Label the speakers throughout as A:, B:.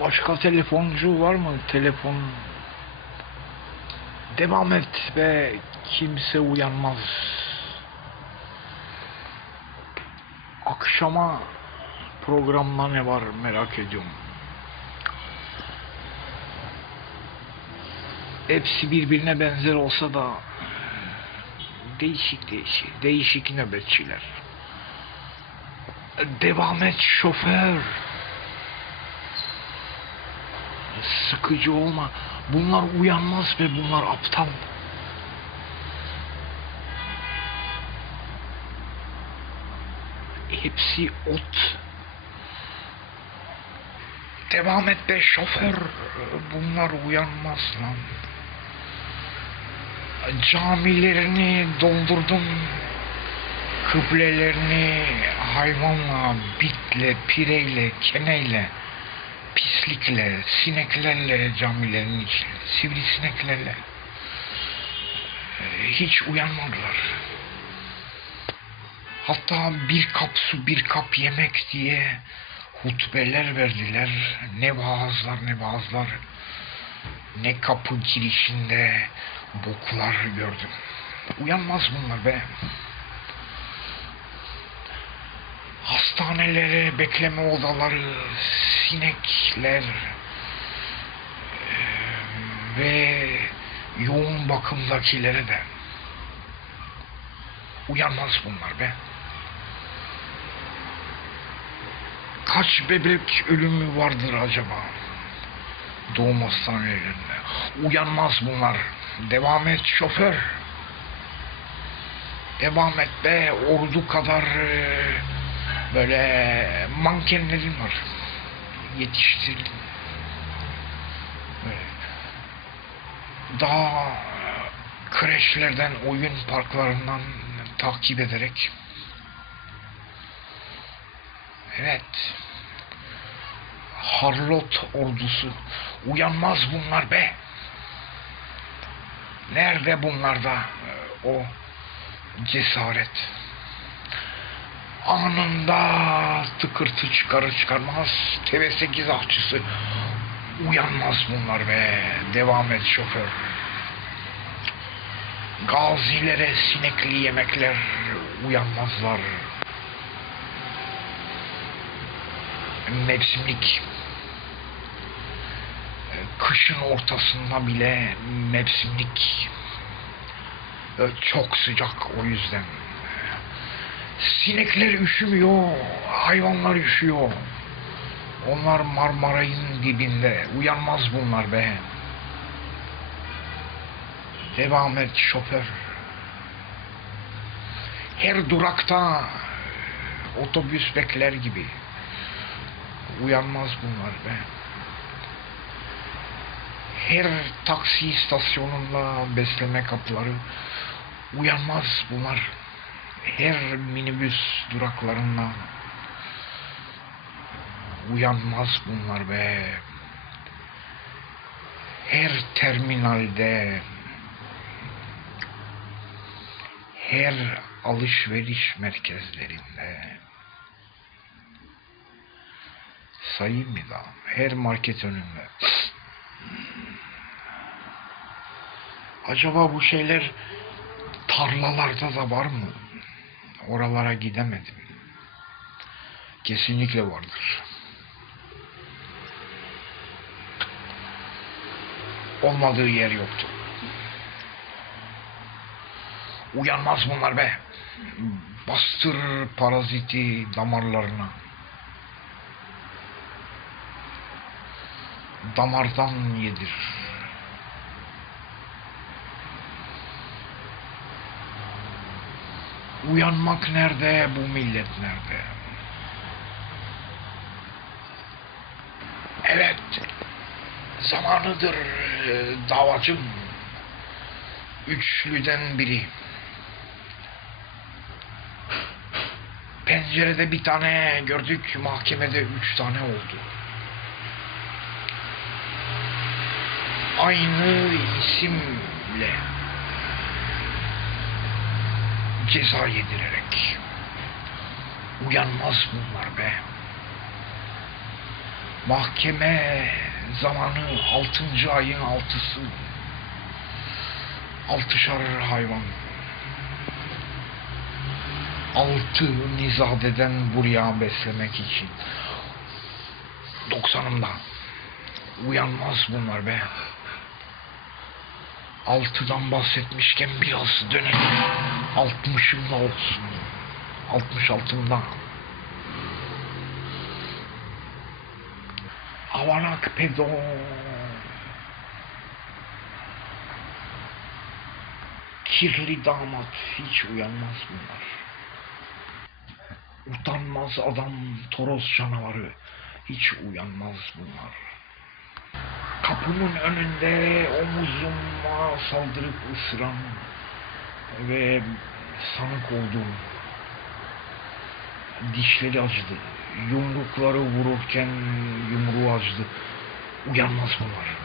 A: Başka telefoncu var mı? Telefon. Devam et ve kimse uyanmaz. Akşama programda ne var merak ediyorum. Hepsi birbirine benzer olsa da değişik değişik, değişik nöbetçiler. Devam et şoför. Sıkıcı olma. Bunlar uyanmaz ve bunlar aptal. Hepsi ot. Devam et be şoför. Bunlar uyanmaz lan. Camilerini doldurdum. Kıblelerini hayvanla, bitle, pireyle, keneyle, pislikle, sineklerle camilerin içine, sivrisineklerle. Ee, Hiç uyanmadılar. Hatta bir kap su, bir kap yemek diye hutbeler verdiler. Ne vaazlar, ne vaazlar. Ne kapı girişinde boklar gördüm. Uyanmaz bunlar be. Hastanelere, bekleme odaları, sinekler ve yoğun bakımdakilere de uyanmaz bunlar be. Kaç bebek ölümü vardır acaba? Doğum hastanelerinde. Uyanmaz bunlar. Devam et şoför. Devam et be. Ordu kadar böyle mankenlerin var. Yetiştirdin. Böyle. Daha kreşlerden, oyun parklarından takip ederek Evet. Harlot ordusu. Uyanmaz bunlar be. Nerede bunlarda e, o cesaret? Anında tıkırtı çıkarır çıkarmaz TV8 ahçısı. Uyanmaz bunlar be. Devam et şoför. Gazilere sinekli yemekler uyanmazlar. Mevsimlik. Kışın ortasında bile mevsimlik. Çok sıcak o yüzden. Sinekler üşümüyor, hayvanlar üşüyor. Onlar Marmaray'ın dibinde. Uyanmaz bunlar be. Devam et şoför. Her durakta otobüs bekler gibi. Uyanmaz bunlar be. Her taksi istasyonunda besleme kapıları uyanmaz bunlar. Her minibüs duraklarında uyanmaz bunlar be. Her terminalde her alışveriş merkezlerinde sayayım mı daha? Her market önünde. Acaba bu şeyler tarlalarda da var mı? Oralara gidemedim. Kesinlikle vardır. Olmadığı yer yoktu. Uyanmaz bunlar be. Bastır paraziti damarlarına. Damardan yedir. Uyanmak nerede, bu millet nerede? Evet, zamanıdır e, davacım. Üçlüden biri. Pencerede bir tane gördük, mahkemede üç tane oldu. Aynı isimle ceza yedirerek. Uyanmaz bunlar be. Mahkeme zamanı altıncı ayın altısı. Altışar hayvan. Altı nizadeden buraya beslemek için. Doksanımda. Uyanmaz bunlar be. Altıdan bahsetmişken biraz dönelim. Altmışımda olsun. Altmış altımda. Avanak pedo. Kirli damat hiç uyanmaz bunlar. Utanmaz adam toros canavarı hiç uyanmaz bunlar. Kapımın önünde omuzuma saldırıp ısıran ve sanık olduğum dişleri acıdı. Yumrukları vururken yumruğu acıdı. Uyanmaz bunlar.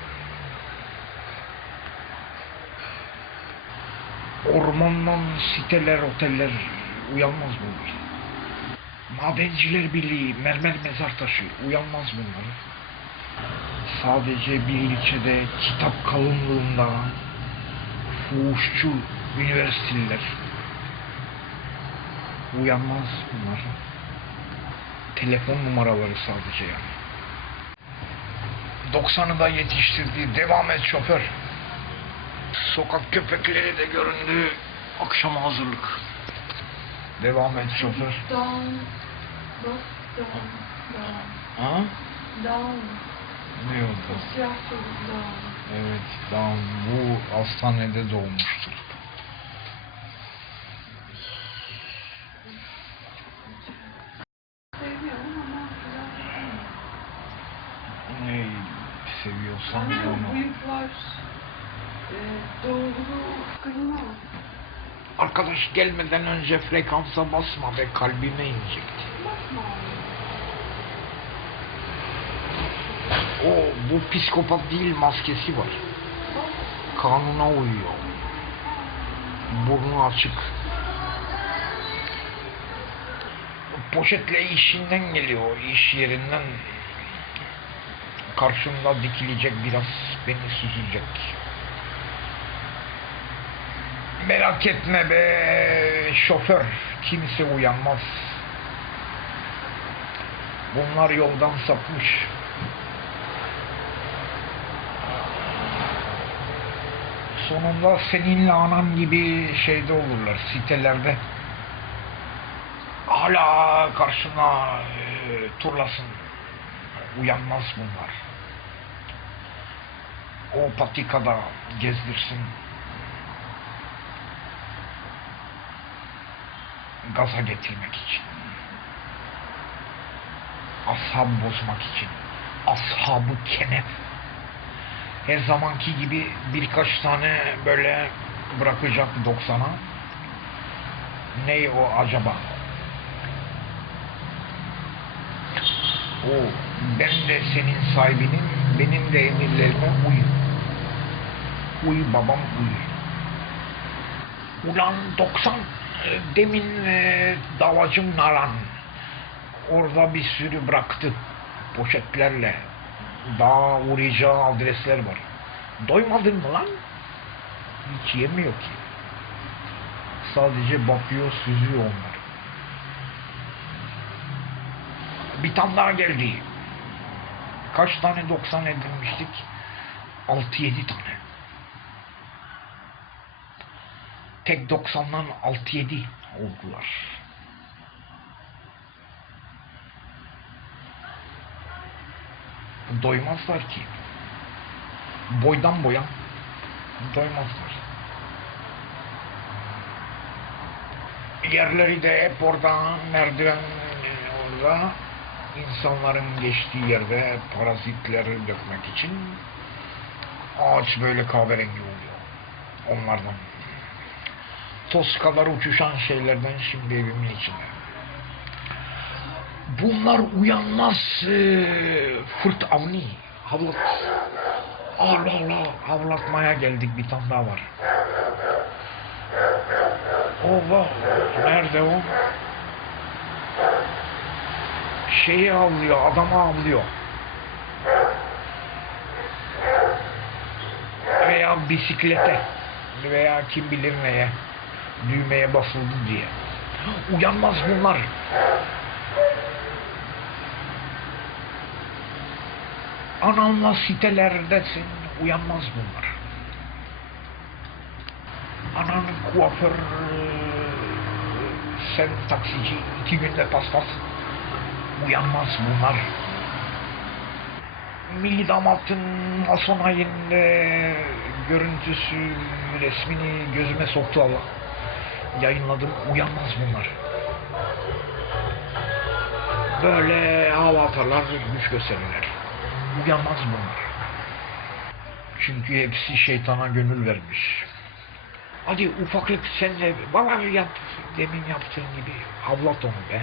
A: Ormandan siteler, oteller uyanmaz bunlar. Madenciler Birliği, mermer mezar taşı uyanmaz bunlar. Sadece bir ilçede kitap kalınlığında fuhuşçu üniversiteliler uyanmaz bunlar. Telefon numaraları sadece yani. 90'ı da yetiştirdiği devam et şoför. Sokak köpekleri de göründü. Akşama hazırlık. Devam et şoför.
B: Down. Bas down. Down.
A: Ha?
B: Down.
A: Ne?
B: Siyah down.
A: Evet, tamam. Bu hastanede doğmuştur.
B: Seviyorum ama biraz değil.
A: Ne seviyorsan onu.
B: bıyıklar e, doğru kırma.
A: Arkadaş gelmeden önce frekansa basma ve kalbime inecek.
B: Bakma.
A: O bu psikopat değil maskesi var. Kanuna uyuyor. Burnu açık. Poşetle işinden geliyor, iş yerinden. Karşımda dikilecek biraz beni süzecek. Merak etme be şoför, kimse uyanmaz. Bunlar yoldan sapmış. Sonunda seninle anan gibi şeyde olurlar sitelerde. Hala karşına e, turlasın. Uyanmaz bunlar. O patikada gezdirsin. Gaza getirmek için. Ashabı bozmak için. Ashabı kenef her zamanki gibi birkaç tane böyle bırakacak 90'a. Ne o acaba? O ben de senin sahibinim, benim de emirlerime uy. Uy babam uy. Ulan 90 e, demin e, davacım Nalan orada bir sürü bıraktı poşetlerle daha uğrayacağı adresler var. Doymadın mı lan? Hiç yemiyor ki. Sadece bakıyor, süzüyor onlar. Bir tane daha geldi. Kaç tane 90 edinmiştik? 6-7 tane. Tek 90'dan 6-7 oldular. Doymazlar ki. Boydan boya doymazlar. Yerleri de hep orada merdiven orada insanların geçtiği yerde parazitleri dökmek için ağaç böyle kahverengi oluyor. Onlardan. Toz kadar uçuşan şeylerden şimdi evimin içinde bunlar uyanmaz e, fırt avni. Havlat. Allah Allah avlatmaya geldik bir tane daha var. Allah nerede o? Şeyi avlıyor adamı avlıyor. Veya bisiklete veya kim bilir neye düğmeye basıldı diye. Uyanmaz bunlar. Ananla sitelerdesin. Uyanmaz bunlar. Ananın kuaför, sen taksici, iki günde paspas. Uyanmaz bunlar. Milli damatın mason ayinde görüntüsü, resmini gözüme soktu Allah. Yayınladım, uyanmaz bunlar. Böyle hava atarlar, güç gösterirler. Uyanmaz bunlar. Çünkü hepsi şeytana gönül vermiş. Hadi ufaklık sen de bana yap demin yaptığın gibi avlat onu be.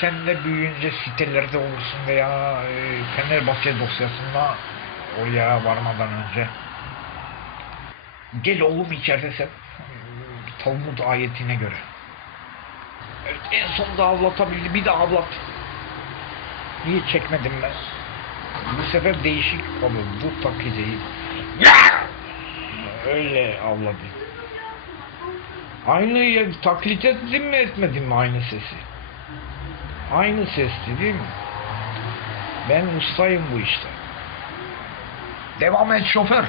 A: Sen de büyüyünce sitelerde olursun veya e, Fenerbahçe dosyasında oraya varmadan önce. Gel oğlum içeride sen. Talmud ayetine göre. Evet, en sonunda avlatabildi. Bir de avlat. Niye çekmedim ben? Bu sefer değişik olur. Bu taklideyi. Öyle avladı. Aynı ya, taklit ettim mi etmedim mi aynı sesi? Aynı sesti değil mi? Ben ustayım bu işte. Devam et şoför.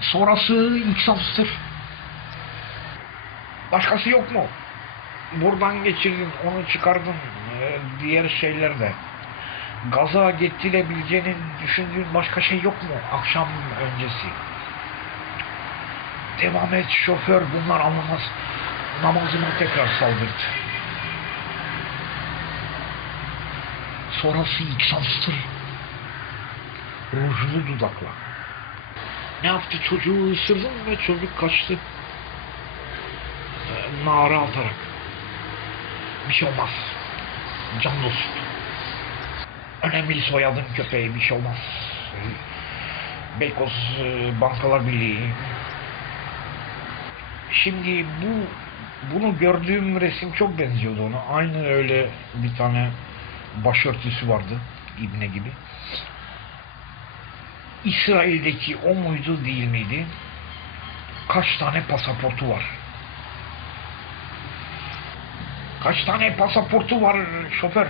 A: Sonrası iksaftır. Başkası yok mu? Buradan geçirdin, onu çıkardın. Ee, diğer şeyler de. Gaza getirebileceğini düşündüğün başka şey yok mu akşam öncesi? Devam et şoför, bunlar anlamaz. Namazıma tekrar saldırdı. Sonrası iksaftır. Rujlu dudakla. Ne yaptı çocuğu ısırdın ve çocuk kaçtı. Ee, Nara atarak. Bir şey olmaz. Can dost. Önemli soyadın köpeği bir şey olmaz. Beykoz e, Bankalar Birliği. Şimdi bu bunu gördüğüm resim çok benziyordu ona. Aynı öyle bir tane başörtüsü vardı. İbne gibi. İsrail'deki o muydu değil miydi? Kaç tane pasaportu var? Kaç tane pasaportu var şoför?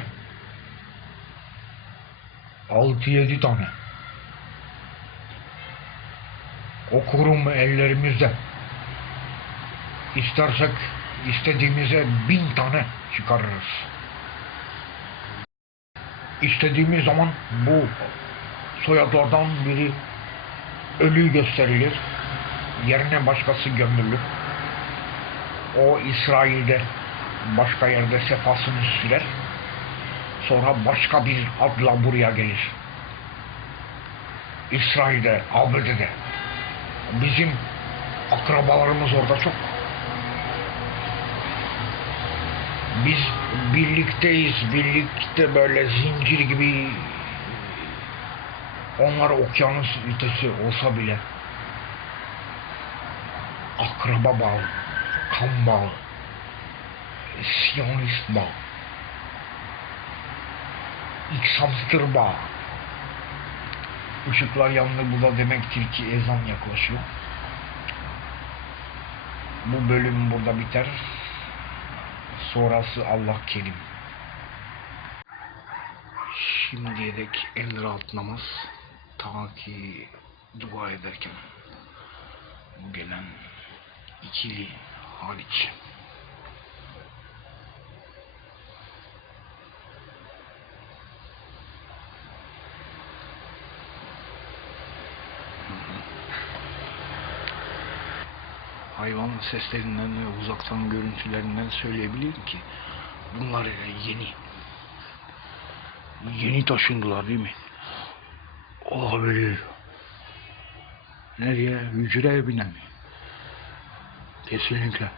A: 6-7 tane. O kurum ellerimizde. İstersek istediğimize bin tane çıkarırız. İstediğimiz zaman bu soyadlardan biri ölü gösterilir. Yerine başkası gömülür. O İsrail'de başka yerde sefasını sürer. Sonra başka bir adla buraya gelir. İsrail'de, ABD'de. Bizim akrabalarımız orada çok. Biz birlikteyiz, birlikte böyle zincir gibi onlar okyanus ötesi olsa bile akraba bağı, kan bağı, siyonist bağı, iksamstır bağı. Işıklar yandı bu da demektir ki ezan yaklaşıyor. Bu bölüm burada biter. Sonrası Allah kerim. Şimdiye dek en rahat namaz ta ki dua ederken bu gelen ikili hariç. Hayvan seslerinden ve uzaktan görüntülerinden söyleyebilirim ki bunlar yeni. Yeni taşındılar değil mi? Olabilir. Nereye? Hücre evine mi? Kesinlikle.